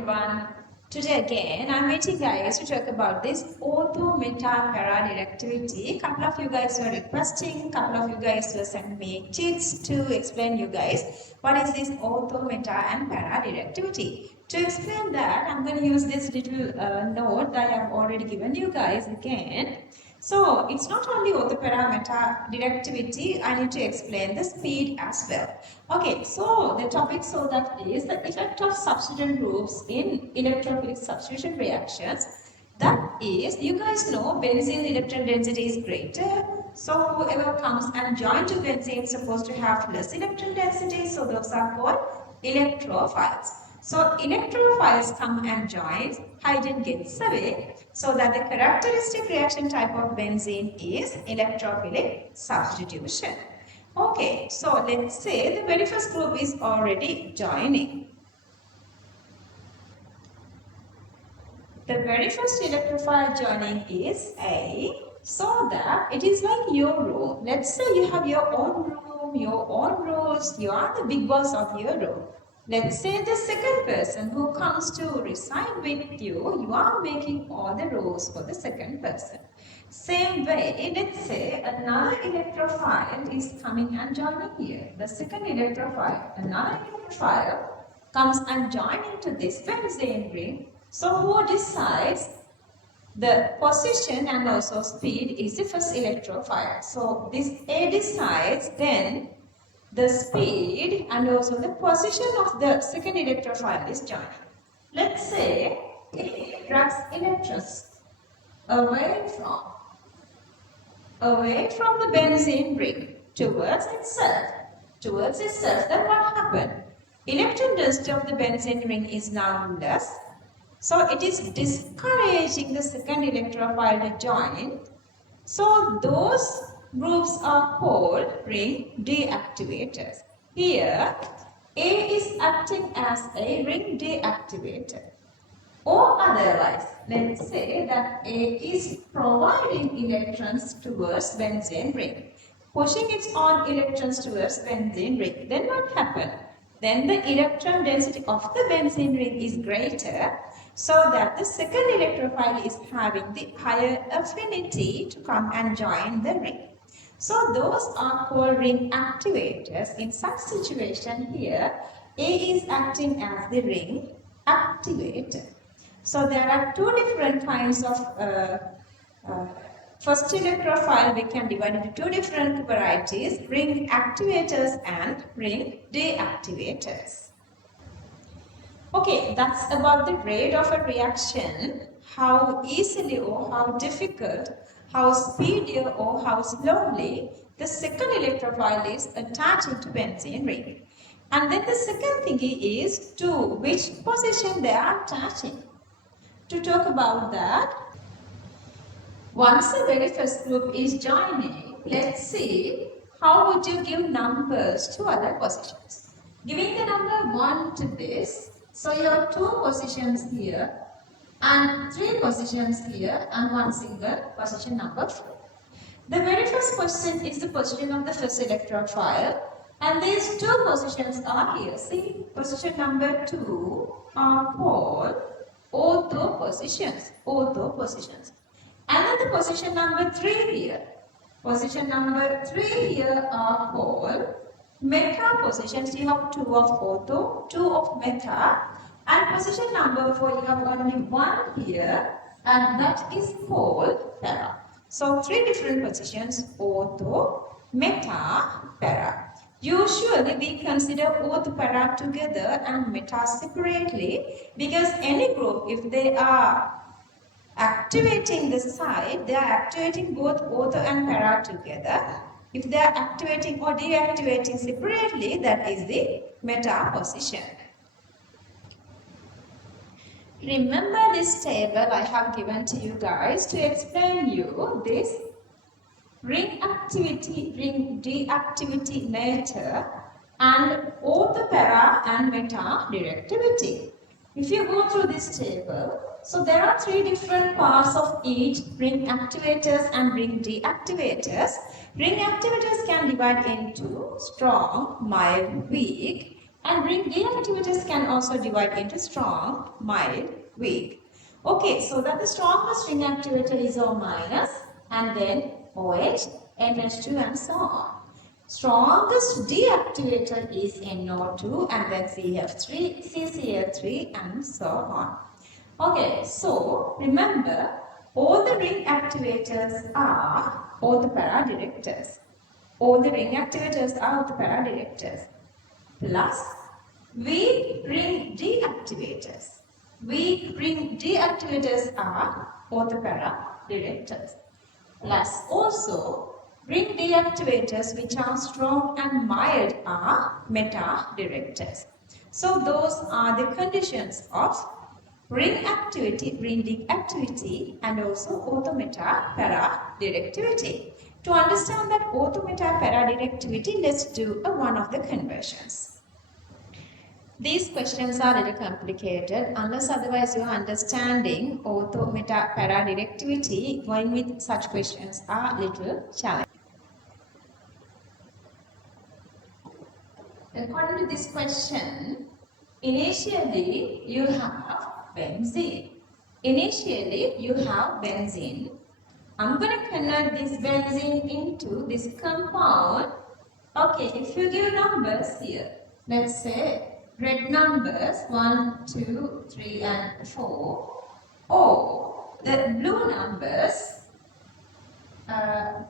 everyone. Today again, I'm waiting guys to talk about this ortho, meta, para directivity. Couple of you guys were requesting, couple of you guys were sending me cheats to explain you guys what is this ortho, meta and para directivity. To explain that, I'm going to use this little note that I have already given you guys again. So, it's not only ortho, para, meta directivity, I need to explain the speed as well. Okay, so the topic so that is the effect of substituent groups in electrophilic substitution reactions. That is, you guys know benzene electron density is greater. So whoever comes and joins to benzene is supposed to have less electron density. So those are called electrophiles. So electrophiles come and join, hydrogen gets away. So that the characteristic reaction type of benzene is electrophilic substitution. Okay, so let's say the very first group is already joining. The very first electrophile joining is A, so that it is like your room. Let's say you have your own room, your own rules, you are the big boss of your room. Let's say the second person who comes to reside with you, you are making all the rules for the second person. Same way, let's say another electrophile is coming and joining here. The second electrophile, another electrophile comes and joining to this benzene ring. So who decides the position and also speed is the first electrophile. So this A decides, then the speed and also the position of the second electrophile is joining. Let's say it drags electrons away from the benzene ring towards itself. Then what happened? Electron density of the benzene ring is now less. So it is discouraging the second electrophile to join. So those groups are called ring deactivators. Here, A is acting as a ring deactivator. Or otherwise, let's say that A is providing electrons towards benzene ring, pushing its own electrons towards benzene ring. Then what happened? Then the electron density of the benzene ring is greater, so that the second electrophile is having the higher affinity to come and join the ring. So those are called ring activators. In such situation here, A is acting as the ring activator. So there are two different kinds of first electrophile. We can divide into two different varieties, ring activators and ring deactivators. Okay, that's about the rate of a reaction, how easily or how difficult, how speedy or how slowly the second electrophile is attaching to benzene ring. And then the second thing is to which position they are attaching. To talk about that, once the very first group is joining, let's see how would you give numbers to other positions. Giving the number 1 to this, so you have 2 positions here and 3 positions here and 1 single position number 4. The very first position is the position of the first electrophile, and these 2 positions are here. See, position number 2 are called ortho positions. And then the position number 3 here. Position number 3 here are called meta positions. You have 2 of ortho, 2 of meta, and position number 4 you have only 1 here, and that is called para. So 3 different positions: ortho, meta, para. Usually we consider ortho, para together and meta separately, because any group, if they are activating the side, they are activating both ortho and para together. If they are activating or deactivating separately, that is the meta position. Remember this table I have given to you guys to explain you this ring activity, ring deactivity nature, and ortho, para and meta directivity. If you go through this table, so there are 3 different parts of each: ring activators and ring deactivators. Ring activators can divide into strong, mild, weak. And ring deactivators can also divide into strong, mild, weak. Okay, so that the strongest ring activator is O minus and then OH, NH2 and so on. Strongest deactivator is NO2 and then CF3, CCl3 and so on. Okay, so remember all the ring activators are orthopara directors. All the ring activators are orthopara directors. Plus weak ring deactivators. Weak ring deactivators are orthopara directors. Plus also ring deactivators which are strong and mild are meta directors. So those are the conditions of ring activity, ring deactivity and also orthometa para directivity. To understand that orthometa para directivity, let's do one of the conversions. These questions are a little complicated unless otherwise you are understanding orthometa para directivity. Going with such questions are a little challenging. According to this question, initially you have benzene. Initially you have benzene. I'm going to convert this benzene into this compound. Okay, if you give numbers here, let's say red numbers 1, 2, 3 and 4, or the blue numbers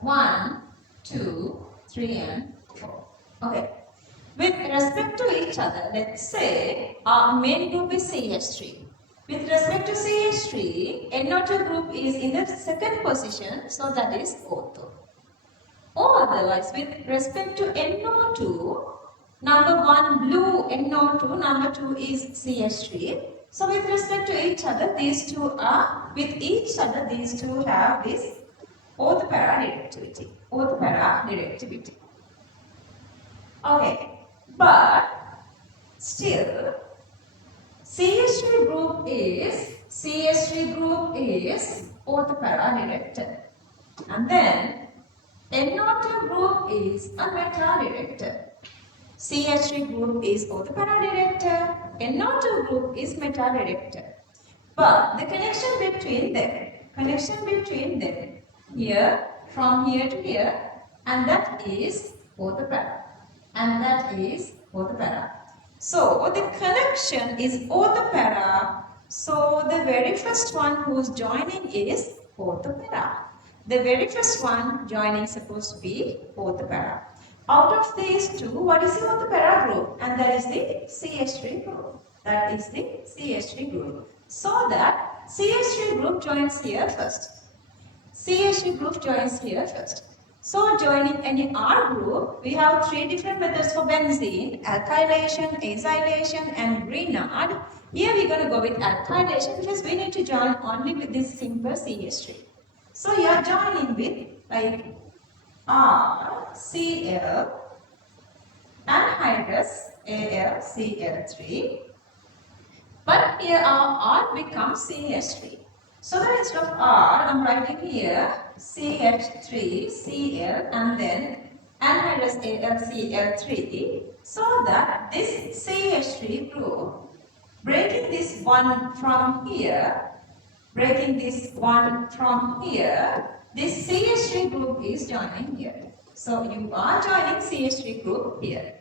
1, 2, 3 and 4. Okay. With respect to each other, let's say our main group is CH3. With respect to CH3, NO2 group is in the second position, so that is ortho. Or otherwise, with respect to NO2, number 1 blue NO2, number 2 is CH3. So with respect to each other, these two are, with each other, these two have this orthopara directivity. Orthopara directivity. Okay. But still, CH3 group is orthopara director, and then NO2 group is a meta director. CH3 group is orthopara director, NO2 group is meta director. But the connection between them, here from here to here, and that is orthopara. And that is orthopara. So the connection is orthopara. So the very first one who's joining is orthopara. The very first one joining is supposed to be orthopara. Out of these two, what is the orthopara group? And that is the CH3 group. That is the CH3 group. So that CH3 group joins here first. CH3 group joins here first. So joining any R group, we have three different methods for benzene: alkylation, acylation and Grignard. Here we are going to go with alkylation because we need to join only with this simple CH3. So you are joining with like RCl anhydrous AlCl3. But here our R becomes CH3. So that instead of R, I'm writing here CH3Cl and then anhydrous AlCl3, so that this CH3 group, breaking this one from here, this CH3 group is joining here. So you are joining CH3 group here.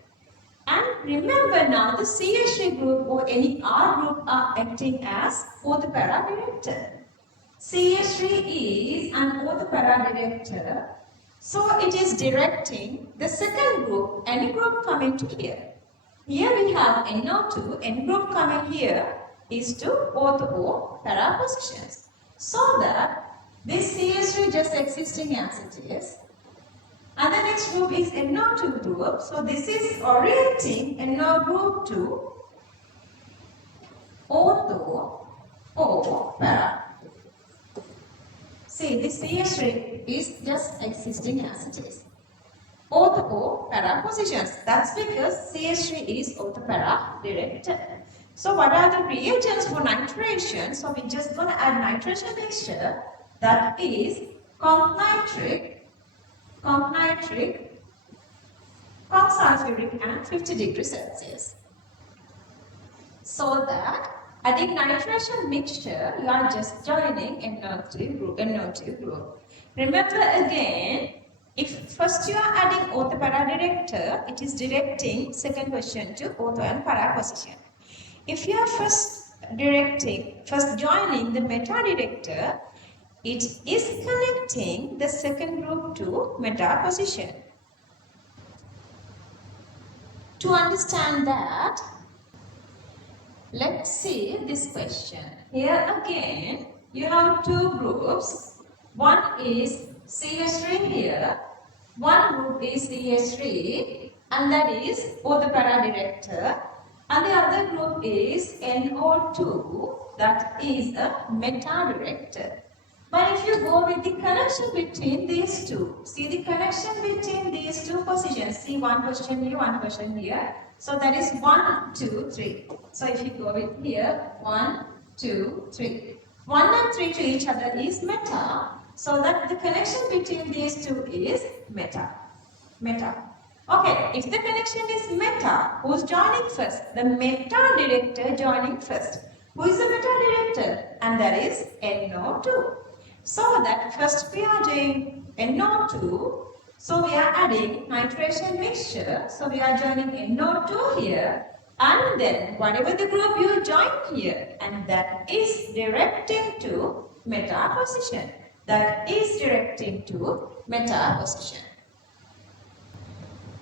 And remember now the CH3 group or any R group are acting as orthopara director. CH3 is an orthopara director, so it is directing the second group, any group coming to here. Here we have NO2, any group coming here is to ortho para positions. So that this CH3 just existing as it is. And the next group is NO2 group, so this is orienting NO group to ortho or para. See, this CH3 is just existing as it is. Ortho para positions. That's because CH3 is orthopara director. So what are the reagents for nitration? So we're just going to add nitration mixture. That is conc-nitric, conc-sulfuric and 50 degrees Celsius. So that adding nitration mixture, you are just joining NO2 group. Remember again, if first you are adding ortho para director, it is directing second question to ortho and para position. If you are first joining the meta director, it is connecting the second group to meta position. To understand that, let's see this question. Here again, you have two groups. One is CH3 here. One group is CH3 and that is ortho para director. And the other group is NO2, that is a meta director. But if you go with the connection between these two, see the connection between these two positions. See one question here, one question here. So that is 1, 2, 3. So if you go with here, 1, 2, 3. 1 and 3 to each other is meta. So that the connection between these two is meta. Meta. Okay, if the connection is meta, who's joining first? The meta director joining first. Who is the meta director? And that is NO2. So that first we are doing NO2. So we are adding nitration mixture. So we are joining NO2 here. And then whatever the group you join here. And that is directing to meta position. That is directing to meta position.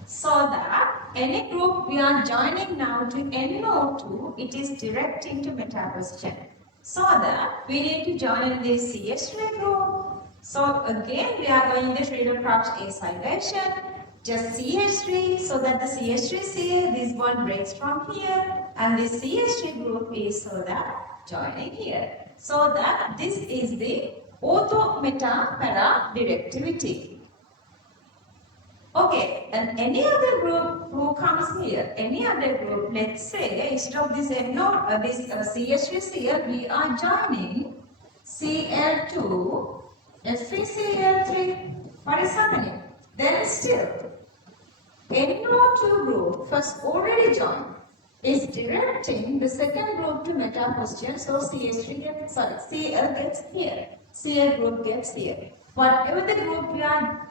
So that any group we are joining now to NO2, it is directing to meta position. So that we need to join in this CH3 group. So again we are going the Friedel-Crafts acylation, just CH3, so that the CH3 is here, this one breaks from here, and this CH3 group is so that joining here. So that this is the ortho meta para directivity. Okay, and any other group who comes here, any other group, let's say instead of this CH3Cl, we are joining Cl2, FeCl3. What is happening? Then still, NO2 group, first already joined, is directing the second group to meta position. So Cl gets here. Cl group gets here. Whatever the group we are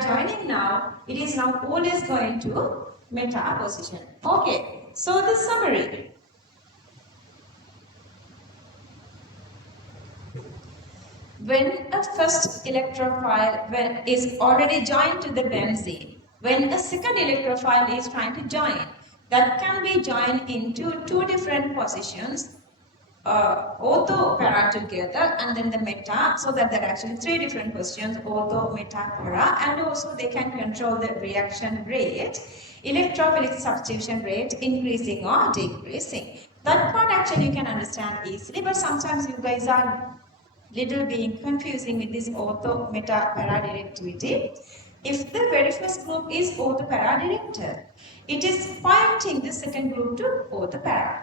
joining now, it is now always going to meta position. Okay, so the summary. When a first electrophile is already joined to the benzene, when a second electrophile is trying to join, that can be joined into two different positions. Ortho para together and then the meta, so that there are actually three different positions, ortho, meta, para, and also they can control the reaction rate, electrophilic substitution rate increasing or decreasing. That part actually you can understand easily, but sometimes you guys are little being confusing with this ortho, meta, para directivity. If the very first group is ortho para director, it is pointing the second group to ortho para.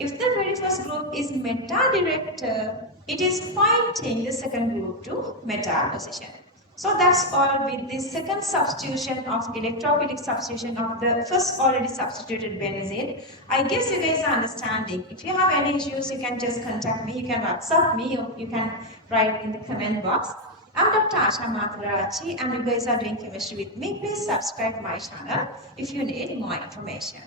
If the very first group is meta director, it is pointing the second group to meta position. So that's all with the second substitution of electrophilic substitution of the first already substituted benzene. I guess you guys are understanding. If you have any issues, you can just contact me. You can WhatsApp me or you can write in the comment box. I'm Dr. Asha Mathotaarachchi and you guys are doing chemistry with me. Please subscribe my channel if you need more information.